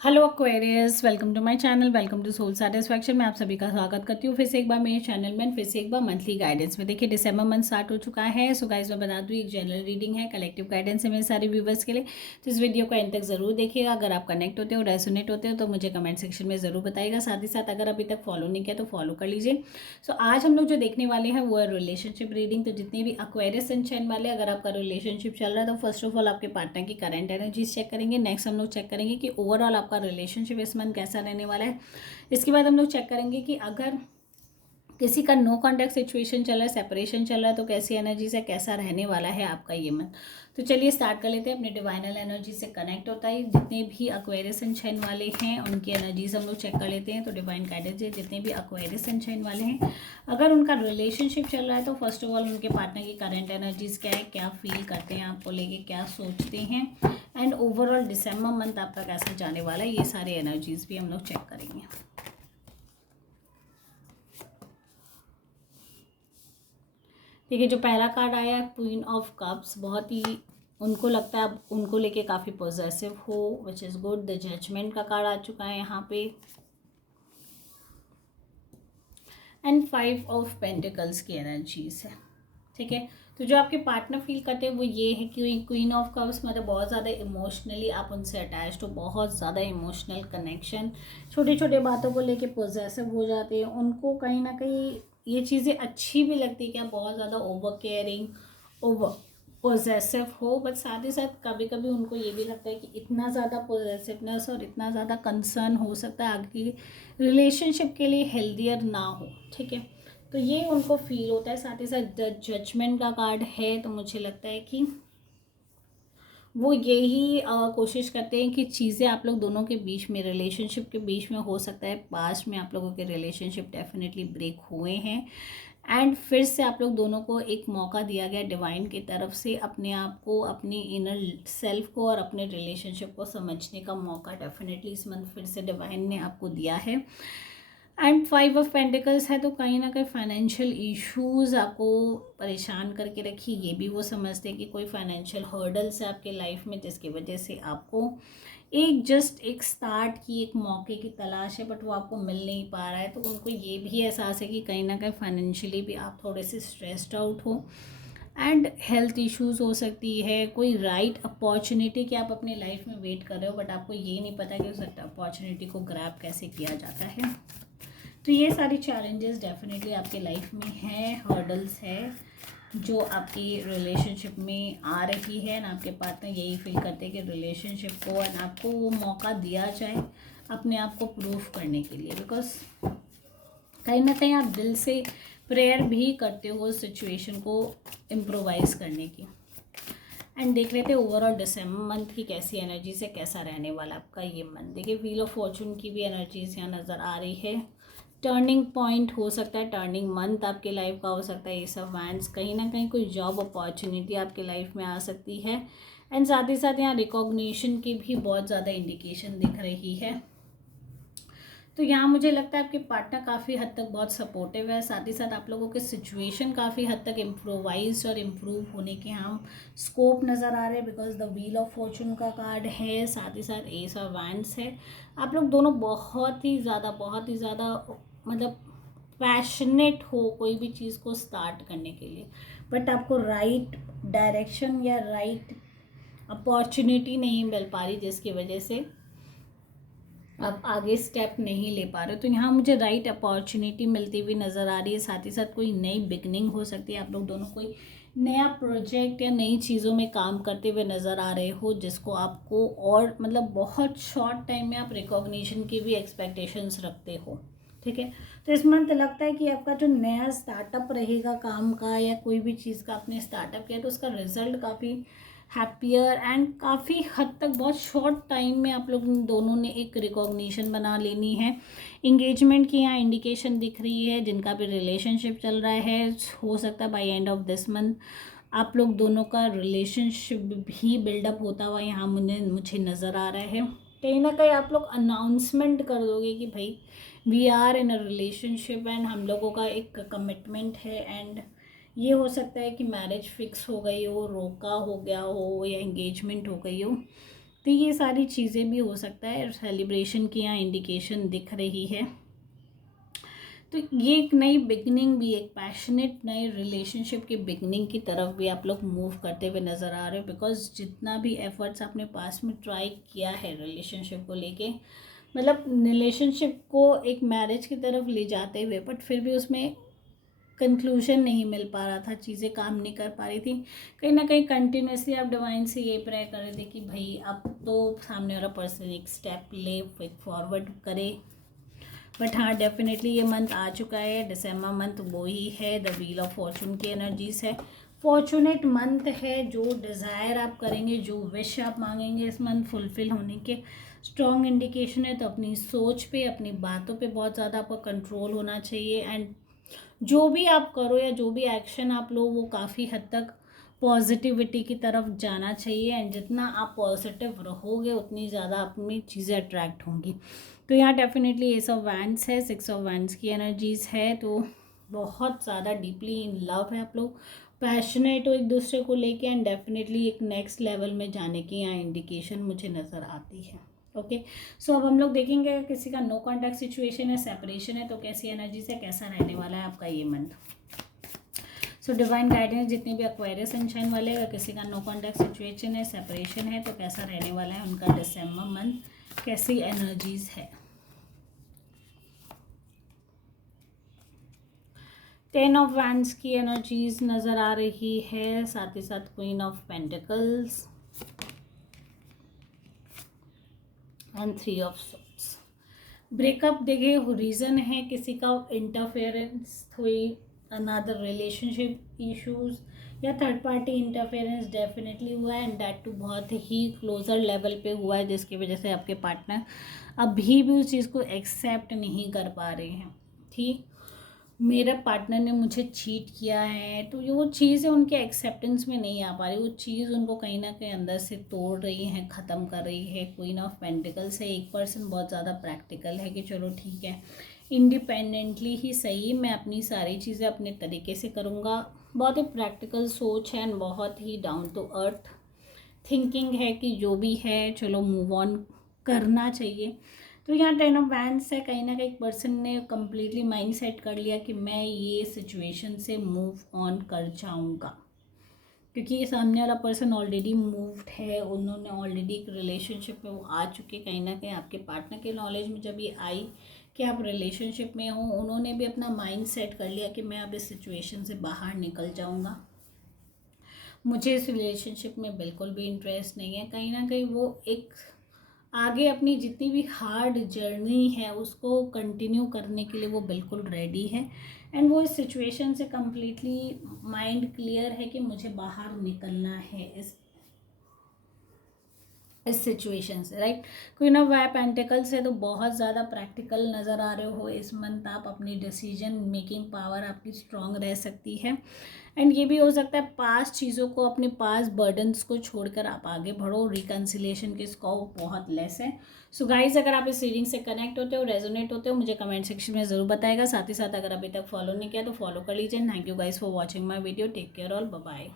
Hello Aquarius, welcome to my channel, welcome to soul satisfaction. मैं आप सभी का स्वागत करती हूँ फिर से एक बार मेरे चैनल में, फिर से एक बार मंथली गाइडेंस में। देखिए दिसंबर मंथ स्टार्ट हो चुका है। सो गाइस मैं बता दूँ, एक जनरल रीडिंग है, कलेक्टिव गाइडेंस है मेरे सारे व्यूवर्स के लिए। तो इस वीडियो को एंड तक जरूर देखिएगा। अगर आप कनेक्ट होते हो, रेसोनेट होते हो तो मुझे कमेंट सेक्शन में ज़रूर बताइएगा। साथ ही साथ अगर अभी तक फॉलो नहीं किया तो फॉलो कर लीजिए। सो आज हम लोग जो देखने वाले हैं वो है रिलेशनशिप रीडिंग। तो जितने भी एक्वेरियस सनशाइन वाले, अगर आपका रिलेशनशिप चल रहा है तो फर्स्ट ऑफ ऑल आपके पार्टनर की करंट एनर्जीज चेक करेंगे। नेक्स्ट हम लोग चेक करेंगे कि ओवरऑल आपका रिलेशनशिप इस मंथ कैसा रहने वाला है। इसके बाद हम लोग चेक करेंगे कि अगर किसी का नो कॉन्टैक्ट सिचुएशन चल रहा है, सेपरेशन चल रहा है, तो कैसी एनर्जी से कैसा रहने वाला है आपका ये मंथ। तो चलिए स्टार्ट कर लेते हैं। अपने डिवाइनल एनर्जी से कनेक्ट होता है जितने भी एक्वेरियस सनशाइन वाले हैं उनकी एनर्जीज हम लोग चेक कर लेते हैं। तो डिवाइन गाइडेंस है जितने भी एक्वेरियस सनशाइन वाले हैं, अगर उनका रिलेशनशिप चल रहा है तो फर्स्ट ऑफ ऑल उनके पार्टनर की करंट एनर्जीज क्या है, क्या फील करते हैं आपको लेके, क्या सोचते हैं, एंड ओवरऑल दिसंबर मंथ आपका कैसा जाने वाला है, ये सारे एनर्जीज भी हम लोग चेक करेंगे। देखिए जो पहला कार्ड आया क्वीन ऑफ कप्स, बहुत ही उनको लगता है अब उनको लेके काफ़ी पॉजिटिव हो, which is good. The judgement का कार्ड आ चुका है यहाँ पे, एंड 5 ऑफ पेंटिकल्स की एनर्जीज है। ठीक है, तो जो आपके पार्टनर फील करते हैं वो ये है कि क्वीन ऑफ कप्स मतलब बहुत ज़्यादा इमोशनली आप उनसे अटैच्ड हो, बहुत ज़्यादा इमोशनल कनेक्शन, छोटी छोटी बातों को लेके पॉजिटिव हो जाते हैं। उनको कहीं ना कहीं ये चीज़ें अच्छी भी लगती है कि आप बहुत ज़्यादा ओवर केयरिंग, ओवर पोजेसिव हो, बट साथ ही साथ कभी कभी उनको ये भी लगता है कि इतना ज़्यादा पोजेसिवनेस और इतना ज़्यादा कंसर्न हो सकता है आगे की रिलेशनशिप के लिए हेल्दियर ना हो। ठीक है, तो ये उनको फील होता है। साथ ही साथ जजमेंट का कार्ड है, तो मुझे लगता है कि वो यही कोशिश करते हैं कि चीज़ें आप लोग दोनों के बीच में, रिलेशनशिप के बीच में, हो सकता है पास्ट में आप लोगों के रिलेशनशिप डेफिनेटली ब्रेक हुए हैं, एंड फिर से आप लोग दोनों को एक मौका दिया गया डिवाइन की तरफ से अपने आप को, अपनी इनर सेल्फ को और अपने रिलेशनशिप को समझने का मौका डेफिनेटली इस मंथ फिर से डिवाइन ने आपको दिया है। एंड 5 ऑफ पेंटिकल्स है, तो कहीं ना कहीं फाइनेंशियल इश्यूज आपको परेशान करके रखी, ये भी वो समझते हैं कि कोई फाइनेंशियल हर्डल्स है आपके लाइफ में जिसकी वजह से आपको एक स्टार्ट की, एक मौके की तलाश है, बट वो आपको मिल नहीं पा रहा है। तो उनको ये भी एहसास है कि कहीं ना कहीं फाइनेंशियली भी आप थोड़े से स्ट्रेस्ड आउट हो, एंड हेल्थ इश्यूज हो सकती है, कोई राइट अपॉर्चुनिटी कि आप अपनी लाइफ में वेट कर रहे हो बट आपको ये नहीं पता कि उस अपॉर्चुनिटी को ग्रैब कैसे किया जाता है। तो ये सारी चैलेंजेस डेफिनेटली आपके लाइफ में हैं, हर्डल्स है जो आपकी रिलेशनशिप में आ रही है, ना आपके पार्टनर यही फील करते हैं कि रिलेशनशिप को एंड आपको वो मौका दिया जाए अपने आप को प्रूव करने के लिए, बिकॉज कहीं ना कहीं आप दिल से प्रेयर भी करते हो सिचुएशन को इम्प्रोवाइज करने की। एंड देख लेते हैं ओवरऑल दिसंबर मंथ की कैसी एनर्जी से कैसा रहने वाला आपका ये मंथ। देखिए व्हील ऑफ फॉर्चून की भी एनर्जीज यहाँ नज़र आ रही है। टर्निंग पॉइंट हो सकता है, टर्निंग मंथ आपके लाइफ का हो सकता है, ये सब वैंड्स, कहीं ना कहीं कोई जॉब अपॉर्चुनिटी आपके लाइफ में आ सकती है। एंड साथ ही साथ यहाँ रिकॉग्निशन की भी बहुत ज़्यादा इंडिकेशन दिख रही है। तो यहाँ मुझे लगता है आपके पार्टनर काफ़ी हद तक बहुत सपोर्टिव है। साथ ही साथ आप लोगों के सिचुएशन काफ़ी हद तक इम्प्रोवाइज और इम्प्रूव होने के यहाँ स्कोप नज़र आ रहे हैं, because the wheel of Fortune का कार्ड है, साथ ही साथ एस ऑफ वैंड्स है। आप लोग दोनों बहुत ही ज़्यादा मतलब पैशनेट हो कोई भी चीज़ को स्टार्ट करने के लिए, बट आपको राइट डायरेक्शन या राइट अपॉर्चुनिटी नहीं मिल पा रही जिसकी वजह से आप आगे स्टेप नहीं ले पा रहे हो। तो यहाँ मुझे राइट अपॉर्चुनिटी मिलती हुई नज़र आ रही है। साथ ही साथ कोई नई बिगनिंग हो सकती है, आप लोग दोनों कोई नया प्रोजेक्ट या नई चीज़ों में काम करते हुए नज़र आ रहे हो जिसको आपको और मतलब बहुत शॉर्ट टाइम में आप रिकॉग्निशन की भी एक्सपेक्टेशंस रखते हो। ठीक है, तो इस मंथ लगता है कि आपका जो नया स्टार्टअप रहेगा काम का या कोई भी चीज़ का आपने स्टार्टअप किया तो उसका रिजल्ट काफ़ी हैप्पियर एंड काफ़ी हद तक बहुत शॉर्ट टाइम में आप लोग दोनों ने एक रिकॉग्निशन बना लेनी है। इंगेजमेंट की यहाँ इंडिकेशन दिख रही है। जिनका भी रिलेशनशिप चल रहा है हो सकता है by end of this month आप लोग दोनों का रिलेशनशिप भी बिल्डअप होता हुआ यहाँ मुझे नज़र आ रहा है। कहीं ना कहीं आप लोग अनाउंसमेंट कर दोगे कि भाई we are in a relationship and हम लोगों का एक कमिटमेंट है। एंड ये हो सकता है कि मैरिज फिक्स हो गई हो, रोका हो गया हो या एंगेजमेंट हो गई हो। तो ये सारी चीज़ें भी हो सकता है। सेलिब्रेशन की यहाँ इंडिकेशन दिख रही है। तो ये एक नई बिगनिंग भी, एक पैशनेट नए रिलेशनशिप की बिगनिंग की तरफ भी आप लोग मूव करते हुए नज़र आ रहे हो। बिकॉज जितना भी एफर्ट्स आपने पास में ट्राई किया है रिलेशनशिप को लेके, मतलब रिलेशनशिप को एक मैरिज की तरफ ले जाते हुए, बट फिर भी उसमें कंक्लूजन नहीं मिल पा रहा था, चीज़ें काम नहीं कर पा रही थी। कहीं ना कहीं कंटिन्यूसली आप डिवाइन से ये प्रे कर रहे थे कि भाई अब तो सामने वाला पर्सन एक स्टेप ले, एक फॉरवर्ड करे। बट हाँ, डेफिनेटली ये मंथ आ चुका है, दिसंबर मंथ वो ही है, द व्हील ऑफ फॉर्चून की एनर्जीज है। फॉर्चुनेट मंथ है। जो डिज़ायर आप करेंगे, जो विश आप मांगेंगे इस मंथ फुलफिल होने के स्ट्रॉन्ग इंडिकेशन है। तो अपनी सोच पे, अपनी बातों पे बहुत ज़्यादा आपका कंट्रोल होना चाहिए। एंड जो भी आप करो या जो भी एक्शन आप लो, वो काफ़ी हद तक पॉजिटिविटी की तरफ जाना चाहिए। एंड जितना आप पॉजिटिव रहोगे उतनी ज़्यादा अपनी चीज़ें अट्रैक्ट होंगी। तो यहाँ डेफिनेटली एस ऑफ वैंड्स है, 6 ऑफ वैंड्स की एनर्जीज़ है। तो बहुत ज़्यादा डीपली इन लव है आप लोग, पैशनेट हो एक दूसरे को लेके। एंड डेफिनेटली एक नेक्स्ट लेवल में जाने की यहाँ इंडिकेशन मुझे नज़र आती है। ओके, सो अब हम लोग देखेंगे किसी का नो कॉन्टैक्ट सिचुएशन है, सेपरेशन है, तो कैसी एनर्जी से कैसा रहने वाला है आपका ये मंथ। सो डिवाइन गाइडेंस, जितने भी एक्वेरियस सनशाइन वाले, अगर किसी का नो कॉन्टैक्ट सिचुएशन है, सेपरेशन है, तो कैसा रहने वाला है उनका दिसंबर मंथ, कैसी एनर्जीज है। 10 ऑफ वैंड्स की एनर्जीज नज़र आ रही है, साथ ही साथ queen of pentacles and 3 of swords. Breakup देखिए रीज़न है किसी का इंटरफेरेंस हुई, अनदर रिलेशनशिप इश्यूज या थर्ड पार्टी इंटरफेरेंस डेफिनेटली हुआ है। एंड दैट टू बहुत ही क्लोजर लेवल पे हुआ है, जिसकी वजह से आपके पार्टनर अभी भी उस चीज़ को एक्सेप्ट नहीं कर पा रहे हैं। ठीक, मेरे पार्टनर ने मुझे चीट किया है, तो ये वो चीज़ है उनके एक्सेप्टेंस में नहीं आ पा रही। वो चीज़ उनको कहीं ना कहीं अंदर से तोड़ रही है, ख़त्म कर रही है। क्वीन ऑफ पेंटिकल्स है। एक पर्सन बहुत ज़्यादा प्रैक्टिकल है कि चलो ठीक है, इंडिपेंडेंटली ही सही, मैं अपनी सारी चीज़ें अपने तरीके से करूँगा। बहुत ही प्रैक्टिकल सोच है एंड बहुत ही डाउन टू अर्थ थिंकिंग है कि जो भी है चलो मूव ऑन करना चाहिए। तो यहाँ 10 ऑफ वैंड्स है। कहीं ना कहीं एक पर्सन ने कम्प्लीटली माइंड सेट कर लिया कि मैं ये सिचुएशन से मूव ऑन कर जाऊँगा, क्योंकि ये सामने वाला पर्सन ऑलरेडी मूव्ड है। उन्होंने ऑलरेडी एक रिलेशनशिप में वो आ चुके। कहीं ना कहीं आपके पार्टनर के नॉलेज में जब ये आई कि आप रिलेशनशिप में हो, उन्होंने भी अपना माइंड सेट कर लिया कि मैं अब इस सिचुएशन से बाहर निकल जाऊँगा, मुझे इस रिलेशनशिप में बिल्कुल भी इंटरेस्ट नहीं है। कहीं ना कहीं वो एक आगे अपनी जितनी भी हार्ड जर्नी है उसको कंटिन्यू करने के लिए वो बिल्कुल रेडी है। एंड वो इस सिचुएशन से कम्प्लीटली माइंड क्लियर है कि मुझे बाहर निकलना है इस सिचुएशन से, राइट। क्वीन ऑफ पेंटिकल से तो बहुत ज़्यादा प्रैक्टिकल नज़र आ रहे हो इस मंथ आप। अपनी डिसीजन मेकिंग पावर आपकी स्ट्रांग रह सकती है। एंड ये भी हो सकता है पास्ट चीज़ों को, अपने पास्ट बर्डन्स को छोड़कर आप आगे बढ़ो। रिकन्सिलिएशन के स्कोप बहुत लेस है। सो गाइज, अगर आप इस रीडिंग से कनेक्ट होते हो, रेजोनेट होते हो, मुझे कमेंट सेक्शन में ज़रूर बताएगा। साथ ही साथ अगर अभी तक फॉलो नहीं किया तो फॉलो कर लीजिए। Thank you guys for watching my video. Take care all, bye bye.